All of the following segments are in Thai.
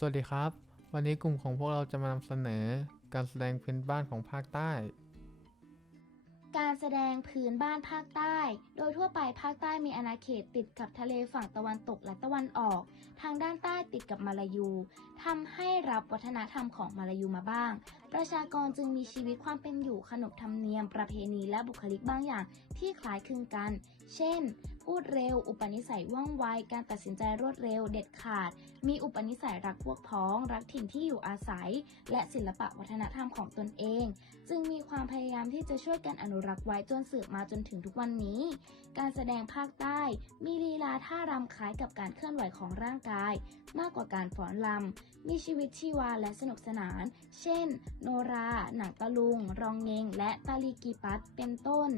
สวัสดีครับ วันนี้กลุ่มของพวกเราจะมานำเสนอ การแสดงพื้นบ้านของภาคใต้ การแสดงพื้นบ้านภาคใต้ โดยทั่วไปภาคใต้มีอาณาเขตติดกับทะเลฝั่งตะวันตกและตะวันออก ทางด้านใต้ติดกับมาลายูทำให้รับวัฒนธรรมของมาลายูมาบ้าง ประชากรจึงมีชีวิตความเป็นอยู่ขนบธรรมเนียม ประเพณีและบุคลิกบางอย่างที่คล้ายคลึงกัน เช่น พูดเร็ว อุปนิสัยว่องไว การตัดสินใจรวดเร็วเด็ดขาด มีอุปนิสัยรักพวกพ้อง รักถิ่นที่อยู่อาศัย และศิลปะวัฒนธรรมของตนเอง จึงมีความพยายามที่จะช่วยกันอนุรักษ์ไว้จนสืบมาจนถึงทุกวันนี้ การแสดงภาคใต้ มีลีลาท่ารำคล้ายกับการเคลื่อนไหวของร่างกาย มากกว่าการฟ้อนรำมีชีวิตชีวาและสนุกสนาน เช่น โนรา หนังตะลุง รองเงง และตาลีกีปัสเป็นต้น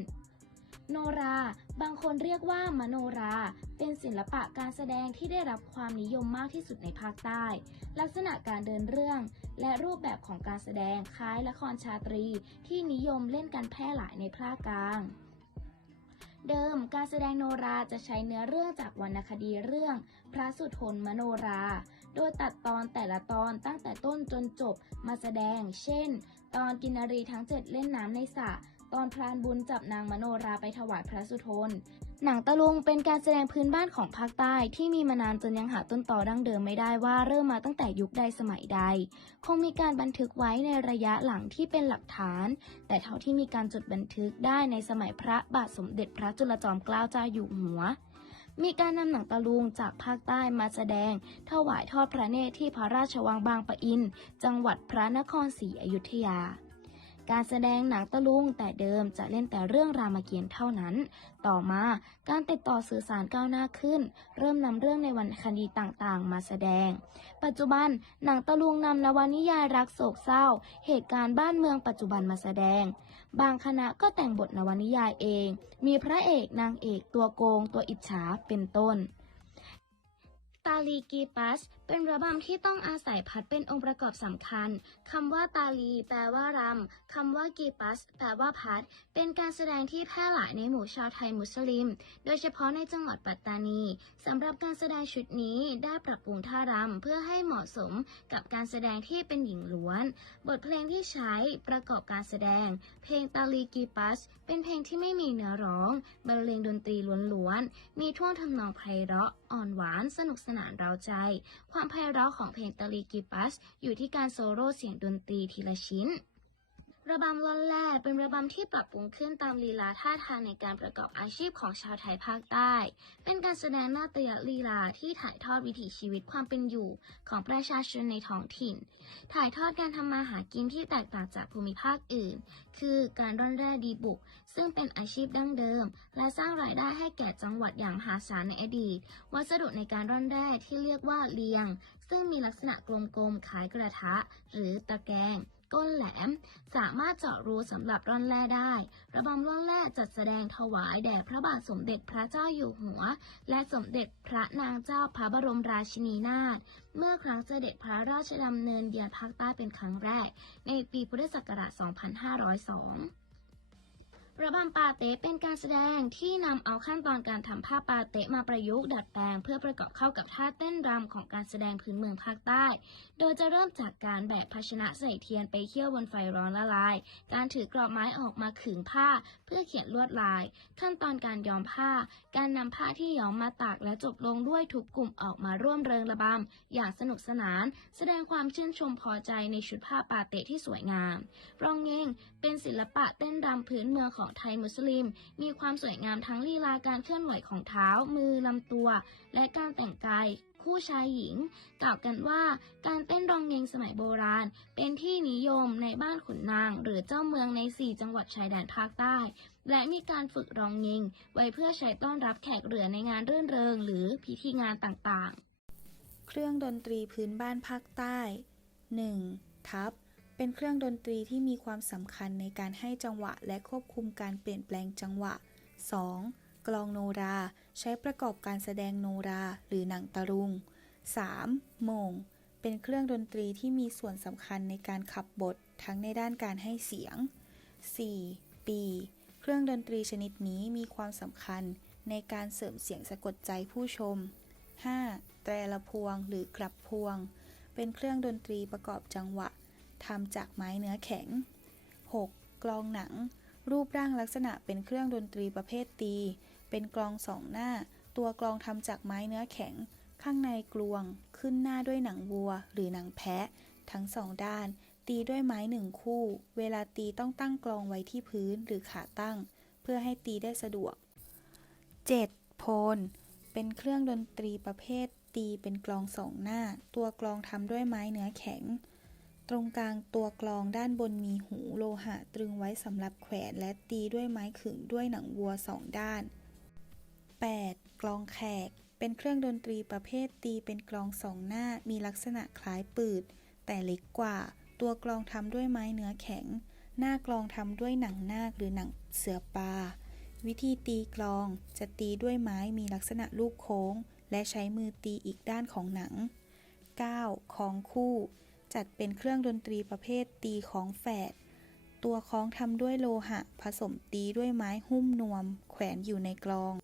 โนรา บางคนเรียกว่ามโนรา เป็นศิลปะการแสดงที่ได้รับความนิยมมากที่สุดในภาคใต้ ลักษณะการเดินเรื่อง และรูปแบบของการแสดงคล้ายละครชาตรี ที่นิยมเล่นกันแพร่หลายในภาคกลางเดิมการแสดงโนราจะใช้เนื้อเรื่องจากวรรณคดีเรื่อง พระสุทนมโนรา โดยตัดตอนแต่ละตอนตั้งแต่ต้นจนจบมาแสดง เช่น ตอนกินนารีทั้งเจ็ดเล่นน้ำในสระ ตอนพรานบุญจับนางมโนราไปถวายพระสุทน หนังตะลุงเป็นการแสดงพื้นบ้านของภาคใต้ที่มีมานานจนยังหาต้นต่อดั้งเดิมไม่ได้ว่าเริ่มมาตั้งแต่ยุคใดสมัยใด คงมีการบันทึกไว้ในระยะหลังที่เป็นหลักฐาน แต่เท่าที่มีการจดบันทึกได้ในสมัยพระบาทสมเด็จพระจุลจอมเกล้าเจ้าอยู่หัวมีการนำหนังตะลุงจากภาคใต้มาแสดง ถวายทอดพระเนตรที่พระราชวังบางปะอิน จังหวัดพระนครศรีอยุธยา การแสดงหนังตะลุงแต่เดิมจะเล่นแต่เรื่องรามเกียรติ์เท่านั้น ต่อมาการติดต่อสื่อสารก้าวหน้าขึ้น เริ่มนำเรื่องในวรรณคดีต่างๆ มาแสดง ปัจจุบันหนังตะลุงนำนวนิยายรักโศกเศร้า เหตุการณ์บ้านเมืองปัจจุบันมาแสดง บางคณะก็แต่งบทนวนิยายเอง มีพระเอกนางเอกตัวโกง ตัวอิจฉาเป็นต้น ตาลีกีปัส เป็นระบำที่ต้องอาศัยพัดเป็นองค์ประกอบสำคัญคำว่าตาลี แปลว่ารำคำว่ากีปัส แปลว่าพัด เป็นการแสดงที่แพร่หลายในหมู่ชาวไทยมุสลิม โดยเฉพาะในจังหวัดปัตตานีสำหรับการแสดงชุดนี้ได้ปรับปรุงท่ารำเพื่อให้เหมาะสมกับการแสดงที่เป็นหญิงล้วน บทเพลงที่ใช้ประกอบการแสดง เพลงตาลีกีปัส เป็นเพลงที่ไม่มีเนื้อร้องบรรเลงดนตรีล้วนๆมีท่วงทำนองไพเราะอ่อนหวาน สนุกสนานเราใจความความไพเราะของเพลงตลีกิปัส อยู่ที่การโซโล่เสียงดนตรีทีละชิ้น ระบำล้อนแล่เป็นระบำที่ปรับปรุงขึ้นตามลีลาท่าทางในการประกอบอาชีพของชาวไทยภาคใต้ เป็นการแสดงหน้าฏยลีลาที่ถ่ายทอดวิถีชีวิตความเป็นอยู่ของประชาชนในท้องถิ่น ถ่ายทอดการทำมาหากินที่แตกต่างจากภูมิภาคอื่น คือการร่อนแร่ดีบุก ซึ่งเป็นอาชีพดั้งเดิม และสร้างรายได้ให้แก่จังหวัดอย่างมหาศาลในอดีต วัสดุในการร่อนแร่ที่เรียกว่าเลียง ซึ่งมีลักษณะกลมๆคล้ายกระทะ หรือตะแกรง ก้นแหลม สามารถเจาะรูสำหรับร่อนแร่ได้ ระบำร่อนแร่จัดแสดงถวายแด่พระบาทสมเด็จพระเจ้าอยู่หัว และสมเด็จพระนางเจ้าพระบรมราชินีนาถเมื่อครั้งเสด็จพระราชดำเนินเยือนภาคใต้เป็นครั้งแรก ในปีพุทธศักราช 2502 ระบำปาเตะเป็นการแสดงที่นำเอาขั้นตอนการทำผ้าปาเตะมาประยุกต์ดัดแปลง เพื่อประกอบเข้ากับท่าเต้นรำของการแสดงพื้นเมืองภาคใต้ โดยจะเริ่มจากการแบกภาชนะใส่เทียนไปเคี่ยวบนไฟร้อนละลาย การถือกรอบไม้ออกมาขึงผ้า เพื่อเขียนลวดลาย ขั้นตอนการย้อมผ้า การนำผ้าที่ย้อมมาตากและจบลงด้วยทุกกลุ่มออกมาร่วมเริงระบำอย่างสนุกสนาน แสดงความชื่นชมพอใจในชุดผ้าปาเตะที่สวยงามรองเงงเป็นศิลปะเต้นรำพื้นเมืองของไทยมุสลิม มีความสวยงามทั้งลีลาการเคลื่อนไหวของเท้า มือลำตัว และการแต่งกายคู่ชายหญิง กล่าวกันว่าการเต้นรองเงงสมัยโบราณ เป็นที่นิยมในบ้านขุนนาง หรือเจ้าเมืองใน 4 จังหวัดชายแดนภาคใต้ และมีการฝึกรองเงงไว้เพื่อใช้ต้อนรับแขกเรือในงานรื่นเริง หรือพิธีงานต่างๆ เครื่องดนตรีพื้นบ้านภาคใต้ 1. ทับ เป็นเครื่องดนตรีที่มีความสำคัญในการให้จังหวะและควบคุมการเปลี่ยนแปลงจังหวะ 2. กลองโนรา ใช้ประกอบการแสดงโนราหรือหนังตะลุง 3. โมง เป็นเครื่องดนตรีที่มีส่วนสำคัญในการขับบททั้งในด้านการให้เสียง 4. ปี เครื่องดนตรีชนิดนี้มีความสำคัญในการเสริมเสียงสะกดใจผู้ชม 5. แตรละพวงหรือกลับพวง เป็นเครื่องดนตรีประกอบจังหวะ ทำจากไม้เนื้อแข็ง 6. กลองหนัง รูปร่างลักษณะเป็นเครื่องดนตรีประเภทตี เป็นกลองสองหน้า ตัวกลองทำจากไม้เนื้อแข็ง ข้างในกลวง ขึ้นหน้าด้วยหนังวัว หรือหนังแพะ ทั้งสองด้าน ตีด้วยไม้หนึ่งคู่ เวลาตีต้องตั้งกลองไว้ที่พื้นหรือขาตั้ง เพื่อให้ตีได้สะดวก 7. โพน เป็นเครื่องดนตรีประเภทตีเป็นกลองสองหน้า ตัวกลองทำด้วยไม้เนื้อแข็ง ตรงกลางตัวกลองด้านบนมีหูโลหะตรึงไว้สำหรับแขวนและตีด้วยไม้ขึงด้วยหนังวัวสองด้าน 8. กลองแขก เป็นเครื่องดนตรีประเภทตีเป็นกลองสองหน้ามีลักษณะคล้ายปืด แต่เล็กกว่า ตัวกลองทำด้วยไม้เนื้อแข็ง หน้ากลองทำด้วยหนังนาคหรือหนังเสือปลาวิธีตีกลองจะตีด้วยไม้มีลักษณะลูกโค้ง และใช้มือตีอีกด้านของหนัง 9. ของคู่ จัดเป็นเครื่องดนตรีประเภทตีของแฝด ตัวคล้องทำด้วยโลหะ ผสมตีด้วยไม้หุ้มนวม แขวนอยู่ในกลอง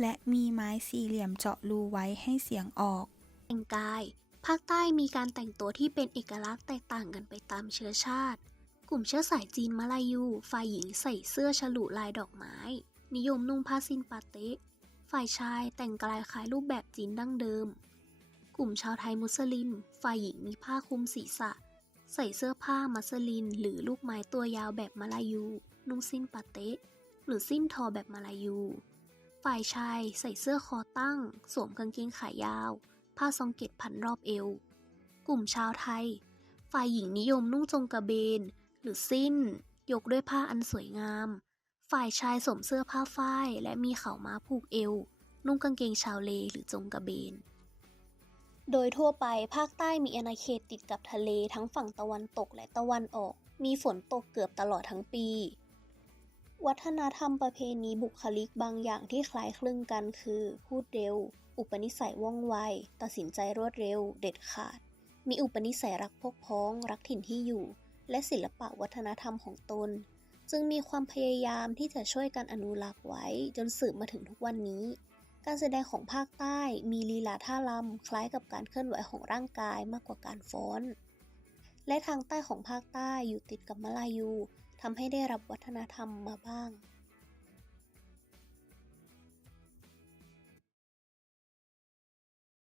และมีไม้สี่เหลี่ยมเจาะรูไว้ให้เสียงออก แต่งกาย ภาคใต้มีการแต่งตัวที่เป็นเอกลักษณ์แตกต่างกันไปตามเชื้อชาติ กลุ่มเชื้อสายจีนมาลายู ฝ่ายหญิงใส่เสื้อฉลุลายดอกไม้ นิยมนุ่งผ้าซินปาเตะฝ่ายชายแต่งกายคล้ายรูปแบบจีนดั้งเดิม กลุ่มชาวไทยมุสลิม ฝ่ายหญิงมีผ้าคลุมศีรษะ ใส่เสื้อผ้ามัสลิน หรือลูกไม้ตัวยาวแบบมาลายู นุ่งสิ้นปาเตะหรือสิ้นทอแบบมาลายู ฝ่ายชายใส่เสื้อคอตั้ง สวมกางเกงขายาว ผ้าซองเกตพันรอบเอว กลุ่มชาวไทย ฝ่ายหญิงนิยมนุ่งจงกระเบน หรือสิ้น ยกด้วยผ้าอันสวยงาม ฝ่ายชายสวมเสื้อผ้าฝ้ายและมีเข่าม้าผูกเอว นุ่งกางเกงชาวเลหรือจงกระเบน โดยทั่วไปภาคใต้มีอาณาเขตติดกับทะเลทั้งฝั่งตะวันตกและตะวันออก มีฝนตกเกือบตลอดทั้งปี วัฒนธรรมประเพณีบุคลิกบางอย่างที่คล้ายคลึงกันคือ พูดเร็ว อุปนิสัยว่องไว ตัดสินใจรวดเร็ว เด็ดขาด มีอุปนิสัยรักพกพ้อง รักถิ่นที่อยู่ และศิลปะวัฒนธรรมของตน จึงมีความพยายามที่จะช่วยกันอนุรักษ์ไว้จนสืบมาถึงทุกวันนี้ การแสดงของภาคใต้มีลีลาท่ารำคล้ายกับการเคลื่อนไหวของร่างกายมากกว่าการฟ้อน และทางใต้ของภาคใต้อยู่ติดกับมลายูทำให้ได้รับวัฒนธรรมมาบ้าง